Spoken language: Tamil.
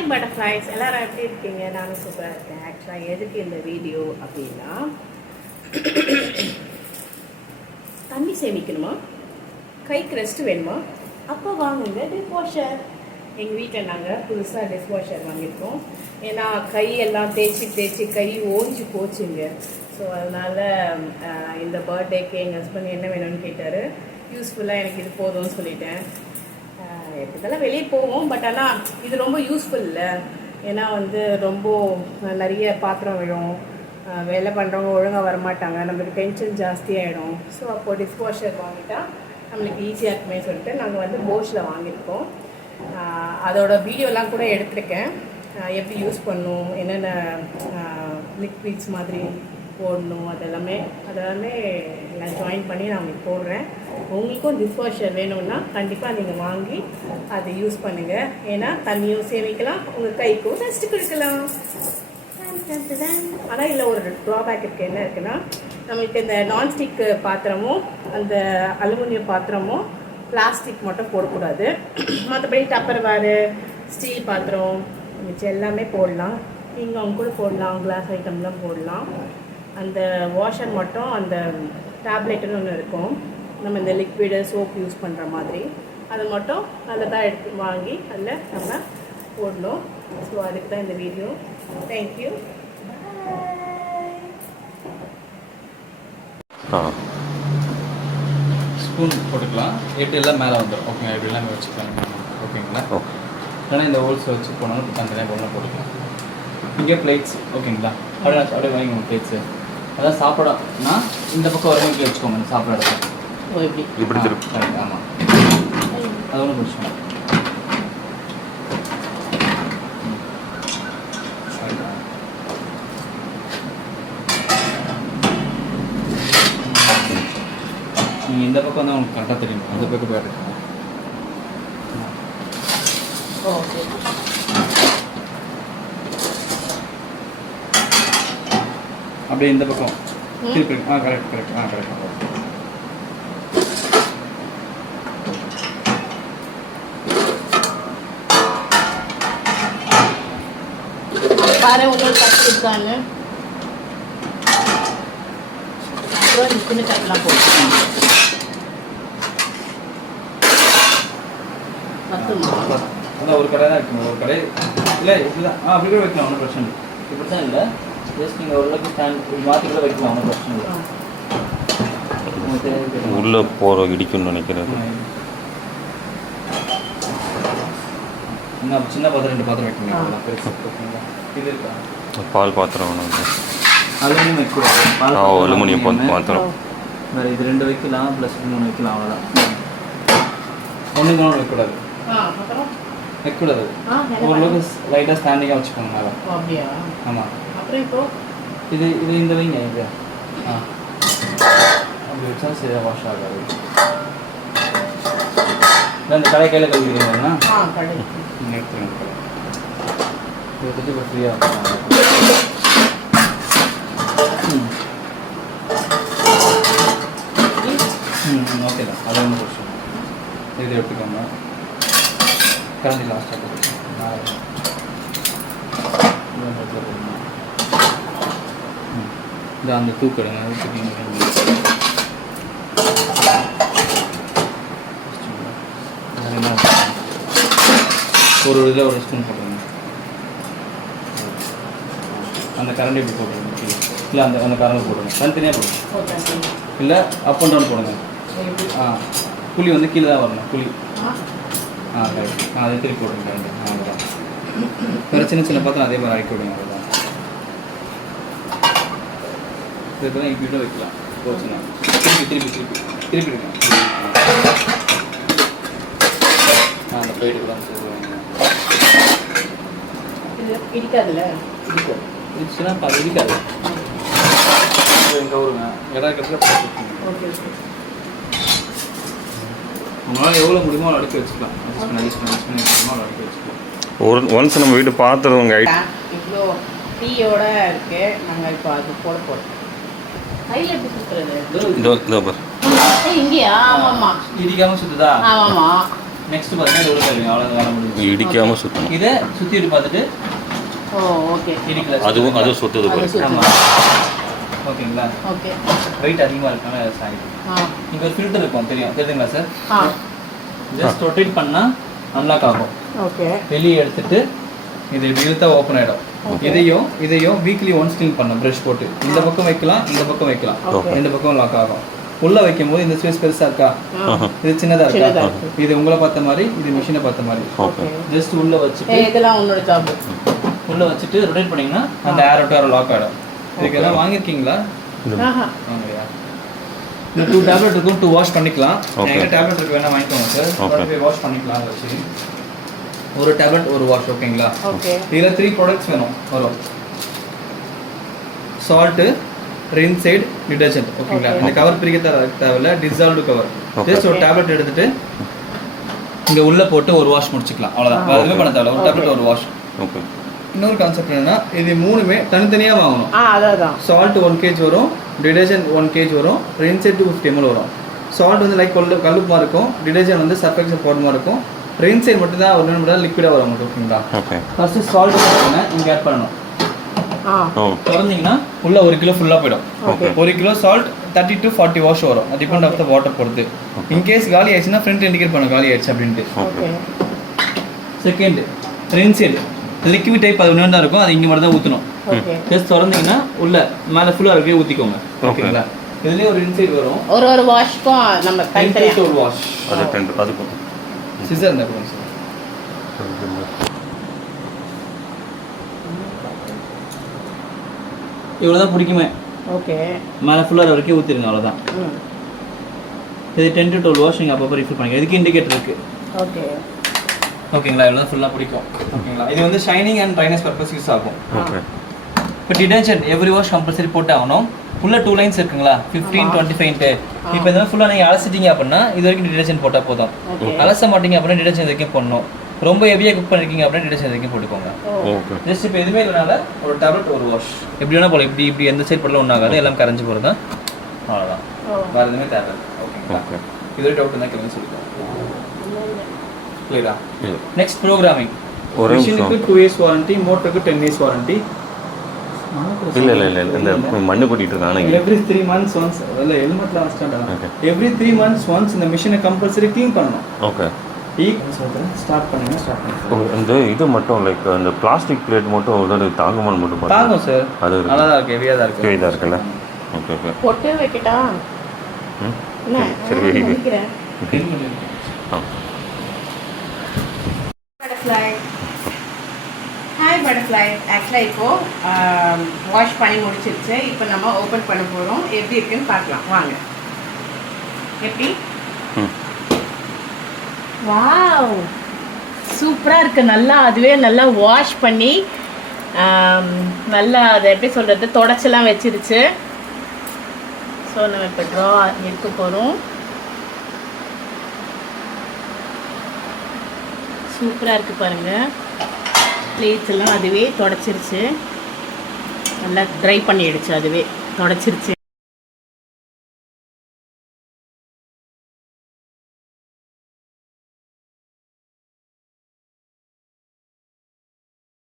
ஹாய் பட்டர்ஃப்ளைஸ், எல்லோரும் எப்படி இருக்கீங்க? நானும் சூப்பராக இருக்கேன். ஆக்சுவலாக எதுக்கு இந்த வீடியோ அப்படின்னா, தண்ணி சேமிக்கணுமா, கைக்கு ரெஸ்ட் வேணுமா, அப்போ வாங்குங்க டிஷ் வாஷர். எங்கள் வீட்டில் நாங்கள் புதுசாக டிஷ் வாஷர் வாங்கியிருக்கோம். ஏன்னா கையெல்லாம் தேய்ச்சி கை ஓஞ்சி போச்சுங்க. ஸோ அதனால் இந்த பர்த்டேக்கு எங்கள் ஹஸ்பண்ட் என்ன வேணும்னு கேட்டார். யூஸ்ஃபுல்லாக எனக்கு இது போதும்னு சொல்லிட்டேன். இதெல்லாம் வெளியே போவோம், பட் ஆனால் இது ரொம்ப யூஸ்ஃபுல் இல்லை. ஏன்னா ரொம்ப நிறைய பாத்திரம் விழும், வேலை பண்ணுறவங்க ஒழுங்காக வரமாட்டாங்க, நம்மளுக்கு டென்ஷன் ஜாஸ்தியாகிடும். ஸோ அப்போது டிஷ் வாஷர் வாங்கிட்டா நம்மளுக்கு ஈஸியாக இருக்குமே சொல்லிட்டு நாங்கள் போஷில் வாங்கியிருக்கோம். அதோட வீடியோலாம் கூட எடுத்திருக்கேன், எப்படி யூஸ் பண்ணணும், என்னென்ன லிக்விட்ஸ் மாதிரி போடணும், அதெல்லாமே நான் ஜாயின் பண்ணி நான் உங்களுக்கு போடுறேன். உங்களுக்கும் டிஷ் வாஷர் வேணும்னா கண்டிப்பாக நீங்கள் வாங்கி அதை யூஸ் பண்ணுங்கள். ஏன்னா தண்ணியும் சேமிக்கலாம், உங்கள் கைக்கும் ரெஸ்ட் கொடுக்கலாம். ஆனால் இதில் ஒரு ட்ராபேக் இருக்குது. என்ன இருக்குன்னா, நம்மளுக்கு இந்த நான்ஸ்டிக் பாத்திரமும் அந்த அலுமினியம் பாத்திரமும் பிளாஸ்டிக் மட்டும் போடக்கூடாது. மற்றபடி டப்பர்வேரு, ஸ்டீல் பாத்திரம் மிச்சம் எல்லாமே போடலாம். நீங்கள் அவங்க கூட போடலாம், கிளாஸ் ஐட்டம்லாம் போடலாம். அந்த வாஷர் மட்டும் அந்த டேப்லெட்டுன்னு ஒன்று இருக்கும், நம்ம இந்த லிக்விடு சோப் யூஸ் பண்ணுற மாதிரி, அதை மட்டும் நல்லதாக எடுத்து வாங்கி அதில் நம்ம போடணும். ஸோ அதுக்கு தான் இந்த வீடியோ. தேங்க்யூ. ஸ்பூன் போட்டுக்கலாம், எப்படி எல்லாம் மேலே வந்துடும். ஓகேங்களா, எப்படி எல்லாம் வச்சுக்கலாம். ஓகேங்களா, ஏன்னா இந்த ஹோல்ஸ் வச்சு போனாலும் தனியாக ஒன்றா போட்டுக்கலாம். இங்கே பிளேட்ஸ் ஓகேங்களா, அப்படியே வாங்கிக்கோங்க பிளேட்ஸு. அதான் சாப்பிடனா இந்த பக்கம் வர மாதிரி வச்சுக்கோங்க, இந்த சாப்பிட இடத்துல இப்படி திருப்பி. ஆமாம், அது ஒன்றும் பிடிச்சோம். நீங்கள் இந்த பக்கம் வந்து உங்களுக்கு கரெக்டாக தெரியும், அந்த பக்கம் போய்ட்டு அப்படியே இந்த பக்கம் திருப்பி. கரெக்ட். கரெக்ட். பாரு உங்களுக்கு கற்றுக்கான்னு சின்ன கட்டெலாம் போட்டு அதான் ஒரு கடை தான் இருக்கணும். ஒரு கடை இல்லை இப்படிதான். அப்படி கூட வைக்கலாம், ஒன்றும் பிரச்சனை இல்லை. இப்படி தான் இல்லை, ஜஸ்ட் நீங்கள் ஓரளவுக்கு ஸ்டாண்ட் மாற்றி கூட வைக்கலாம், ஒன்றும் பிரச்சனை இல்லை. உள்ளே போகிற இடிக்கும்னு நினைக்கிறேன். இன்னும் சின்ன பாத்திரம் 2 பாத்திரம் வைக்கணும். ஓகேங்களா, இது இருக்கா பால் பாத்திரம் ஒன்று, அலுமினியம் வைக்கூடாது. அலுமினியம் பாத்திரம் வேறு இது 2 வைக்கலாம், ப்ளஸ் 3 வைக்கலாம், அவ்வளோதான். ஒன்றுக்கு ஒன்று வைக்கூடாது, வைக்கூடாது. ஓரளவுக்கு லைட்டாக ஸ்டாண்டிங்காக வச்சுக்கோங்க மேலே. அப்படியா? ஆமாம். அப்புறம் இப்போ இது இந்த வைங்க. இது அப்படி வச்சா சரியாக வாஷ் ஆகாது. இந்த கடை கையில் கழுவிக்கிறீங்கன்னா நீங்கள் எடுத்துருங்க. கடை இதை பற்றி இப்போ ஃப்ரீயாக ஓகே தான், அது ஒன்றும் பிரச்சனை. இதை எடுத்துக்கோங்க. கரண்டி லாஸ்ட்டாக இந்த அந்த தூக்கடுங்க ஒரு இதில் ஒரு ஸ்பூன் போட்டுருங்க. அந்த கரண்டி எப்படி போட்டுருங்க, இல்லை அந்த கரண்ட் போட்டுருங்க, தனித்தனியாக போடுங்க. இல்லை அப் அண்ட் டவுன் போடுங்க. புளி கீழே தான் வரணும், புளி. கரெக்ட். அதை திருப்பி போடுங்க கரண்டி. அதுதான் வேறு சின்ன பார்த்தா அதே மாதிரி ஆக்கி விடுங்க. அதுதான் இதுக்கு தான் இப்படி வைக்கலாம். போச்சுன்னா திருப்பி இருங்க. அந்த பிளேட்டுக்கு தான் இடிக்காதுல்ல, இடிச்சுன்னா அது இடிக்காது. எங்கே வருங்க இடம் கட்டில் ஓகே. உங்களால் எவ்வளோ முடியுமோ அவ்வளோ அடுக்கி வச்சுக்கலாம். அட்ஜஸ்ட் பண்ணி அவ்வளோ அடுக்கி வச்சுக்கலாம். ஒன்ஸ் நம்ம வீட்டு பார்த்துருவோங்க. இவ்வளோ டீயோட இருக்கு, நாங்கள் இப்போ அது போடுறோம். கையில் எப்படி சுற்றுறது? இங்கேயா? ஆமாம்மா, இடிக்காமல் சுற்றுதா? ஆமாம்மா. நெக்ஸ்ட் பார்த்தீங்கன்னா இது உள்ள கழுவிங்க, அவ்வளோ வேலை முடிஞ்சு. இடிக்காம சுத்தணும். இதை சுற்றிட்டு பார்த்துட்டு ஓ ஓகே இடிக்கல. அதுவும் சுத்தது அது போல. ஆமாம். ஓகேங்களா? ஓகே. வெயிட் அதிகமாக இருக்கனால சாயிடும். இங்கே ஒரு ஃபில்டர் இருக்கும், தெரியுங்களா சார்? ஜஸ்ட் ரொட்டேட் பண்ணால் அன்லாக் ஆகும். ஓகே. வெளியே எடுத்துட்டு இது இப்படி இழுத்தா ஓப்பன் ஆகிடும். இதையும் வீக்லி ஒன்ஸ் க்ளீன் பண்ணணும் ப்ரஷ் போட்டு. இந்த பக்கம் வைக்கலாம், இந்த பக்கம் வைக்கலாம், இந்த பக்கம் லாக் ஆகும். உள்ள வைக்கும் போது இந்த ஸ்பேஸ் பெருசா இருக்கா, இது சின்னதா இருக்கா, இது உங்களை பார்த்த மாதிரி, இது மிஷினை பார்த்த மாதிரி. ஜஸ்ட் உள்ள வச்சுட்டு இதெல்லாம் உன்னோட ஜாப். உள்ள வச்சுட்டு ரொட்டேட் பண்ணீங்கன்னா அந்த ஏரோ டு ஏரோ லாக் ஆகிடும். இதுக்கெல்லாம் வாங்கியிருக்கீங்களா? வாங்கலையா? இந்த 2 டேப்லெட் இருக்கும், 2 வாஷ் பண்ணிக்கலாம். எங்க டேப்லெட் இருக்கு வேணா வாங்கிக்கோங்க சார். வாஷ் பண்ணிக்கலாம் வச்சு. ஒரு டேப்லெட் ஒரு வாஷ். ஓகேங்களா? இதில் 3 ப்ராடக்ட்ஸ் வரும். Salt, ரின்சைட், detergent. ஓகேங்களா? இந்த கவர் பிரிக்க தேவையில்ல, டிசால்வ்டு கவர். ஜஸ்ட் ஒரு டேப்லெட் எடுத்துட்டு இங்கே உள்ள போட்டு ஒரு வாஷ் முடிச்சுக்கலாம், அவ்வளோதான். வேறு எதுவுமே பண்ண தேவையில்ல, ஒரு டேப்லெட் ஒரு வாஷ். ஓகே. இன்னொரு கான்செப்ட் என்னன்னா, இது மூணுமே தனித்தனியாக வாங்கணும். அதான் சால்ட் 1 kg வரும், டிடர்ஜென்ட் 1 kg வரும், ரின்சைட் 250 ml வரும். சால்ட் வந்து லைக் கல்லுப்புமா இருக்கும், டிடர்ஜென்ட் வந்து சர்ஃபெக்சல் பவுடர் இருக்கும், ரின்சைட் மட்டும் தான் ஒரு நிமிடம் லிக்விடாக வரும் உங்களுக்கு. ஓகேங்களா? ஃபர்ஸ்ட் சால்ட் பார்த்தீங்கன்னா இங்கே ஆட் பண்ணணும். திறந்தீங்கன்னா உள்ள 1 கிலோ ஃபுல்லாக போயிடும். 1 கிலோ சால்ட் 30 to 40 வாஷ் வரும். அது டிபெண்ட் ஆஃப் த வாட்டர் பொறுத்து. இன்கேஸ் காலி ஆயிடுச்சுன்னா ஃப்ரண்ட் இண்டிகேட் பண்ண காலி ஆயிடுச்சு அப்படின்ட்டு. செகண்ட் ரின்சைட் லிக்விட் டைப், அது ஒன்று தான் இருக்கும், அது இங்கே மட்டும் தான் ஊற்றணும். ஜஸ்ட் திறந்தீங்கன்னா உள்ள மேலே ஃபுல்லாக இருக்கே ஊற்றிக்கோங்க. ஓகேங்களா? இதுலேயே ஒரு ரின்சைட் வரும். ஒரு வாஷ்க்கும் நம்ம கைத்தறிக்கு ஒரு வாஷ். அதுக்கும் சிசர் என்ன பண்ணுங்க சார்? இவ்வளோதான் பிடிக்குமே. ஓகே. மேலே ஃபுல்லாக வரைக்கும் ஊற்றிடுங்க, அவ்வளோதான். இது 10 to 12 வாஷ் நீங்கள் அப்பப்போ ரிஃபில் பண்ணிங்க. இதுக்கு இண்டிகேட்டர் இருக்குது. ஓகே. ஓகேங்களா? இவ்வளோ ஃபுல்லாக பிடிக்கும். ஓகேங்களா? இது வந்து shining and dryness purpose use ஆகும். இப்போ டிடர்ஜென்ட் எவ்ரி வாஷ் கம்பல்சரி போட்டு ஆகணும். உள்ள 2 லைன்ஸ் இருக்குங்களா, 15, 25. இப்போ இதெல்லாம் ஃபுல்லாக நீங்கள் அலசிட்டீங்க அப்படின்னா இது வரைக்கும் டிடர்ஜென்ட் போட்டால் போதும். அலச மாட்டீங்க அப்படின்னா டிடர்ஜென்ட் வரைக்கும் போடணும். ரொம்ப ஹெவியாக குக் பண்ணிருக்கீங்க அப்படின்னா டிடர்ஜென்ட் வரைக்கும் போட்டுக்கோங்க. ஜஸ்ட் இப்போ எதுவுமே இல்லைனால ஒரு டேப்லெட் ஒரு வாஷ் எப்படி வேணா போல. இப்படி எந்த சைட் போடலாம் ஒன்றாகாது, எல்லாம் கரைஞ்சி போகிறது தான். அவ்வளோதான், வேறு எதுவுமே தேவை. ஓகேங்களா? இது டவுட் இருந்தால் கேளுங்க சொல்லிக்கலாம். கிளியரா? Next programming. மிஷினுக்கு 2 years வாரண்டி, மோட்டருக்கு 10 years வாரண்டி. இல்லை இந்த மண்ணு கொட்டிட்டு இருக்காங்க. எவ்ரி 3 months ஒன்ஸ், அதில் ஹெல்மெட்லாம் வச்சுட்டாங்க. எவ்ரி 3 months ஒன்ஸ் இந்த மிஷினை கம்பல்சரி க்ளீன் பண்ணணும். ஓகே. ஸ்டார்ட் பண்ணுங்க. இந்த இது மட்டும் லைக் அந்த பிளாஸ்டிக் பிளேட் மட்டும் உடனே தாங்குமான்னு மட்டும் தாங்கும் சார். அது நல்லா தான் இருக்கு, ஹெவியாக தான் இருக்கு. ஹெவியாக இருக்குல்ல? Okay okay. பொட்டு வைக்கட்டா? சரி வைக்கிறேன். பட்டர்ஃப்ளை. Hi butterfly. ஆக்சுவலாக இப்போது வாஷ் பண்ணி முடிச்சிருச்சு. இப்போ நம்ம ஓப்பன் பண்ண போகிறோம். எப்படி இருக்குன்னு பார்க்கலாம் வாங்க. எப்படி? வாவ், சூப்பராக இருக்குது. நல்லா அதுவே நல்லா வாஷ் பண்ணி நல்லா அதை எப்படி சொல்கிறது, தொடச்செல்லாம் வச்சிருச்சு. ஸோ நம்ம இப்போ ட்ரா எடுக்க போகிறோம். சூப்பராக இருக்குது பாருங்கள். பிளேட்ஸ் எல்லாம் அதுவே தொடச்சிருச்சு, நல்லா ட்ரை பண்ணிடுச்சு, அதுவே தொடச்சிருச்சு.